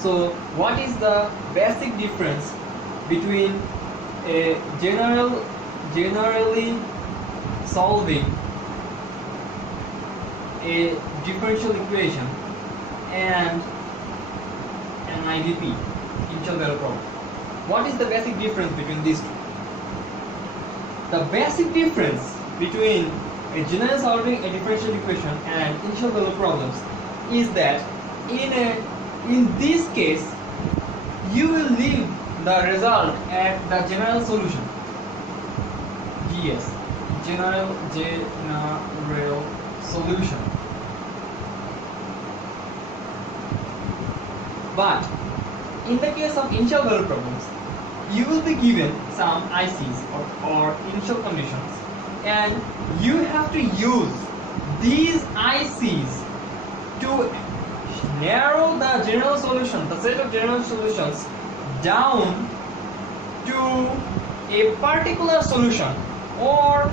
So what is the basic difference between a generally solving a differential equation and an IVP, initial value problem? What is the basic difference between these two? The basic difference between a generally solving a differential equation and initial value problems is that in this case you will leave the result at the general solution. Yes, general solution. But in the case of initial value problems, you will be given some ICs or initial conditions, and you have to use these ICs to narrow the general solution, the set of general solutions, down to a particular solution or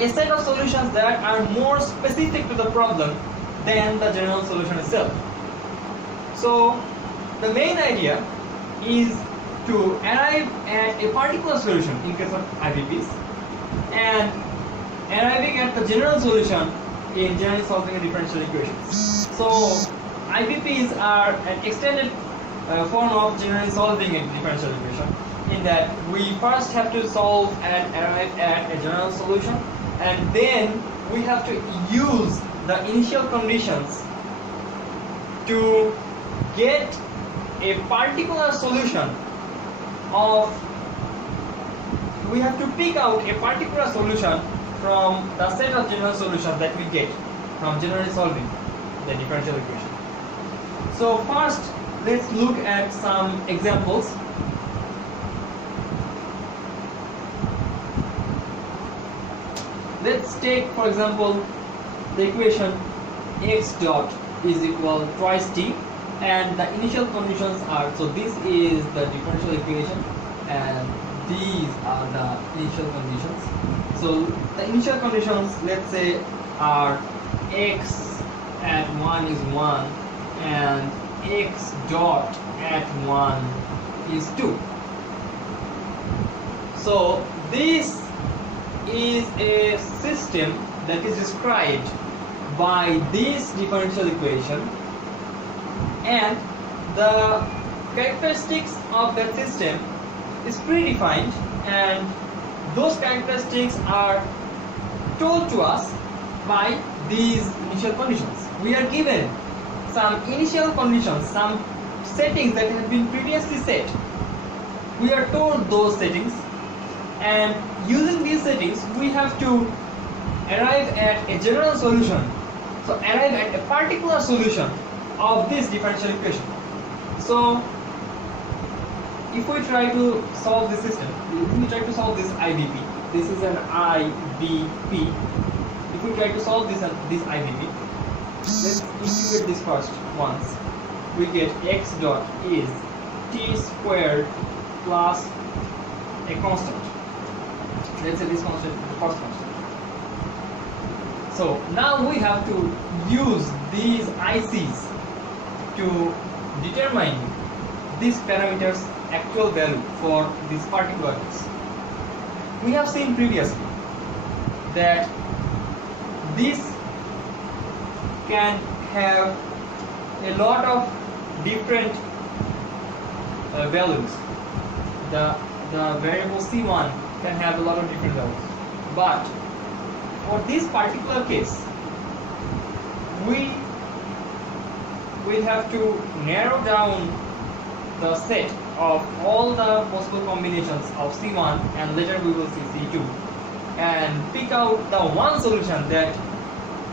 a set of solutions that are more specific to the problem than the general solution itself. So the main idea is to arrive at a particular solution in case of IVPs and arriving at the general solution in generally solving a differential equations. So IVPs are an extended form of generally solving a differential equation, in that we first have to solve and arrive at a general solution, and then we have to use the initial conditions to get a particular solution of, we have to pick out a particular solution from the set of general solutions that we get from generally solving the differential equation. So first, let's look at some examples. Let's take, for example, the equation x dot is equal twice t, and the initial conditions are, so this is the differential equation and these are the initial conditions. So the initial conditions, let's say, are x at 1 is 1 and x dot at 1 is 2. So this is a system that is described by this differential equation, and the characteristics of that system is predefined, and those characteristics are told to us by these initial conditions. We are given some initial conditions, some settings that have been previously set. We are told those settings, and using these settings we have to arrive at a general solution, so arrive at a particular solution of this differential equation. So if we try to solve this system, if we try to solve this IVP, this is an IVP. If we try to solve this IVP, let's integrate this first once. We get x dot is t squared plus a constant. Let's say this constant is the first constant. So now we have to use these ICs to determine this parameter's actual value for this particular case. We have seen previously that this can have a lot of different values. The variable c1 can have a lot of different values, but for this particular case we will have to narrow down the set of all the possible combinations of c1, and later we will see c2, and pick out the one solution that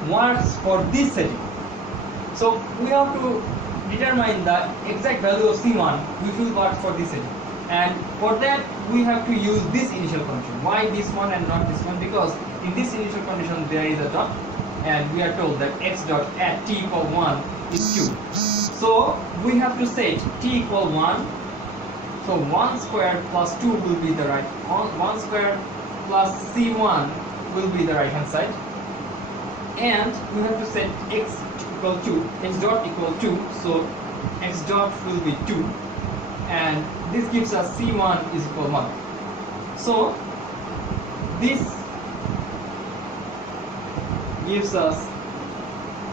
works for this setting. So we have to determine the exact value of c1 which will work for this setting, and for that we have to use this initial condition. Why this one and not this one? Because in this initial condition there is a dot, and we are told that x dot at t equal 1 is 2. So we have to set t equal 1. So 1 squared plus 2 will be the right, 1 squared plus c1 will be the right hand side, and we have to set x equal to, x dot equal to, so x dot will be 2, and this gives us c1 is equal 1. So this gives us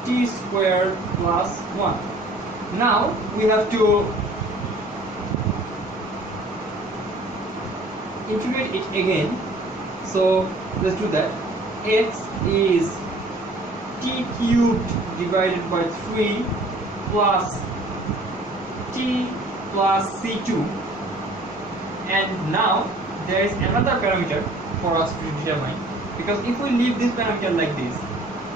t squared plus 1. Now we have to integrate it again. So let's do that. X is t cubed divided by 3 plus t plus c2, and now there is another parameter for us to determine, because if we leave this parameter like this,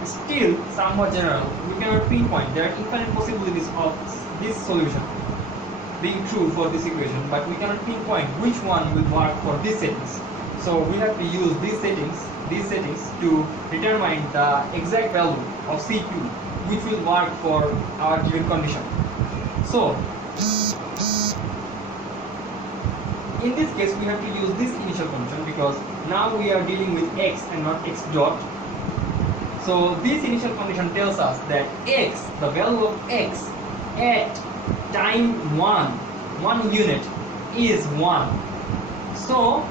still somewhat general, we cannot pinpoint. There are infinite possibilities of this solution being true for this equation, but we cannot pinpoint which one will work for these settings. So we have to use these settings to determine the exact value of C2 which will work for our given condition. So in this case we have to use this initial condition, because now we are dealing with x and not x dot. So this initial condition tells us that x, the value of x at time 1 unit is 1. So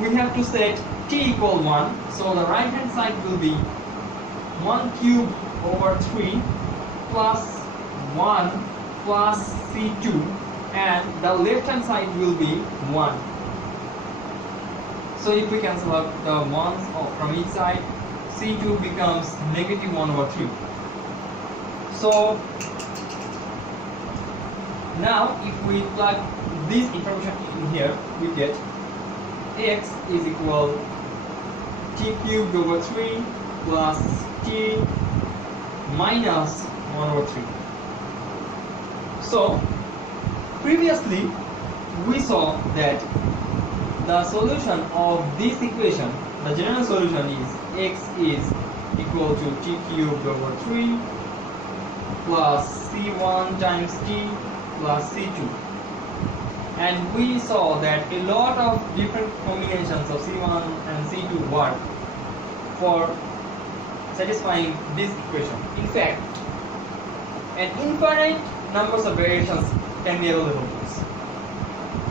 we have to set t equal 1. So the right hand side will be 1 cube over 3 plus 1 plus c2, and the left hand side will be 1. So if we cancel out the 1s from each side, c2 becomes negative 1 over 3. So now if we plug this information in here, we get x is equal t cubed over 3 plus t minus 1 over 3. So previously we saw that the solution of this equation, the general solution, is x is equal to t cubed over 3 plus c1 times t plus c2, and we saw that a lot of different combinations of c1 and c2 work for satisfying this equation. In fact, an infinite numbers of variations can be available to us,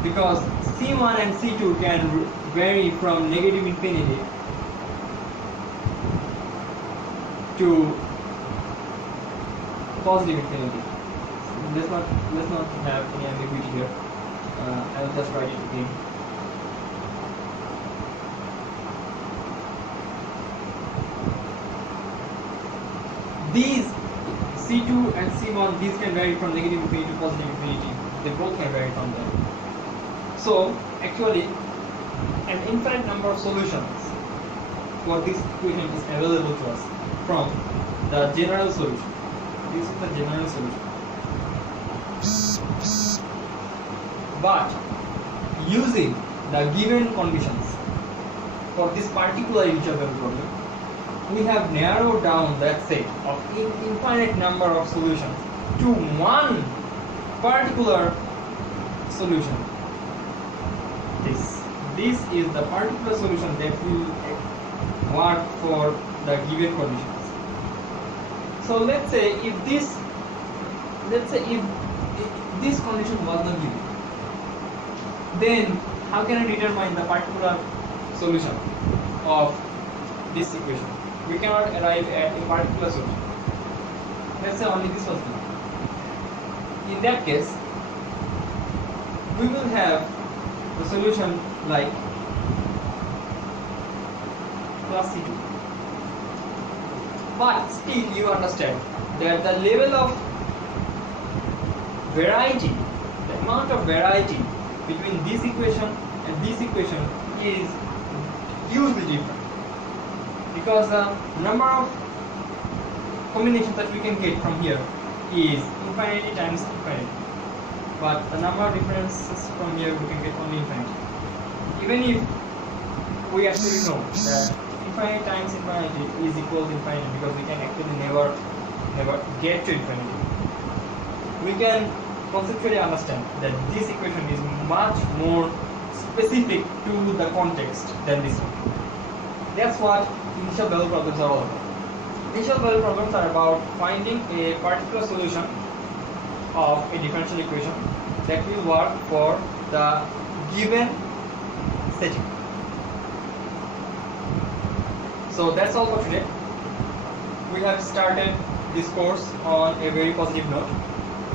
because c1 and c2 can vary from negative infinity to positive infinity. Let's not have any ambiguity here. I'll just write it again. These C2 and C1, these can vary from negative infinity to positive infinity. They both can vary from there. So actually, an infinite number of solutions for this equation is available to us from the general solution. This is the general solution. But using the given conditions for this particular initial value problem, we have narrowed down that set of infinite number of solutions to one particular solution. This is the particular solution that will work for the given conditions. So let's say if this condition was not given, then how can I determine the particular solution of this equation? We cannot arrive at a particular solution. Let's say only this was given. In that case, we will have the solution like plus C2. But still you understand that the level of variety, the amount of variety between this equation and this equation is hugely different, because the number of combinations that we can get from here is infinity times infinity, but the number of differences from here we can get only infinity. Even if we actually know that infinity times infinity is equal to infinity, because we can actually never get to infinity, we can conceptually understand that this equation is much more specific to the context than this one. That's what initial value problems are all about. Initial value problems are about finding a particular solution of a differential equation that will work for the given setting. So that's all for today. We have started this course on a very positive note,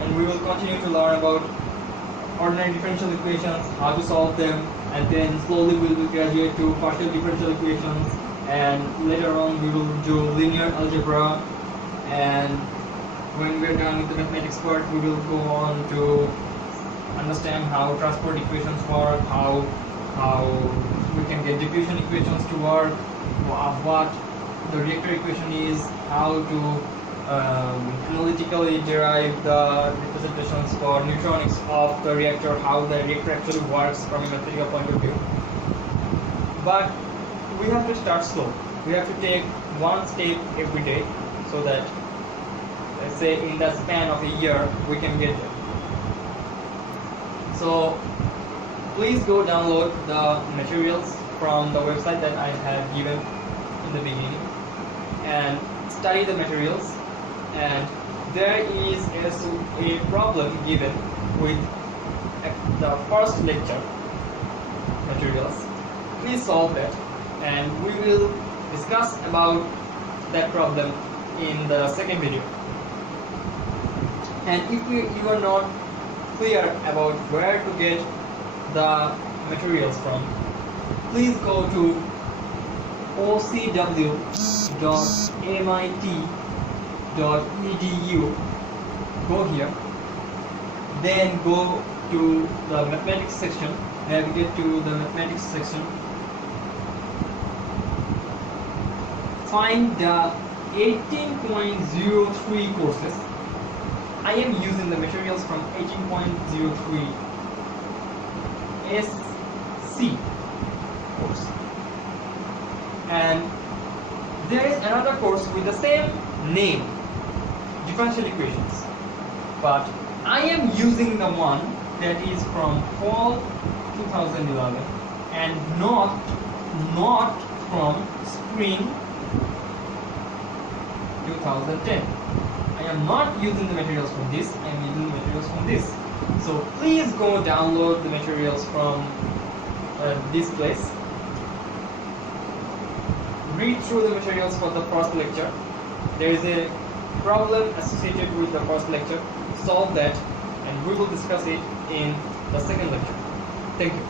and we will continue to learn about ordinary differential equations, how to solve them, and then slowly we will graduate to partial differential equations, and later on we will do linear algebra, and when we are done with the mathematics part we will go on to understand how transport equations work, how we can get diffusion equations to work, what the reactor equation is, how to analytically derive the representations for neutronics of the reactor, how the reactor actually works from a mathematical point of view. But we have to start slow. We have to take one step every day so that, let's say, in the span of a year we can get there. So please go download the materials from the website that I have given in the beginning and study the materials. And there is a problem given with the first lecture materials. Please solve that, and we will discuss about that problem in the second video. And if you are not clear about where to get the materials from, please go to ocw.mit.edu. Go here, then go to the mathematics section, navigate to the mathematics section, find the 18.03 courses. I am using the materials from 18.03 SC course, and there is another course with the same name, differential equations, but I am using the one that is from fall 2011 and not from spring 2010. I am not using the materials from this, I am using the materials from this. So please go download the materials from this place. Read through the materials for the first lecture. There is a problem associated with the first lecture. Solve that, and we will discuss it in the second lecture. Thank you.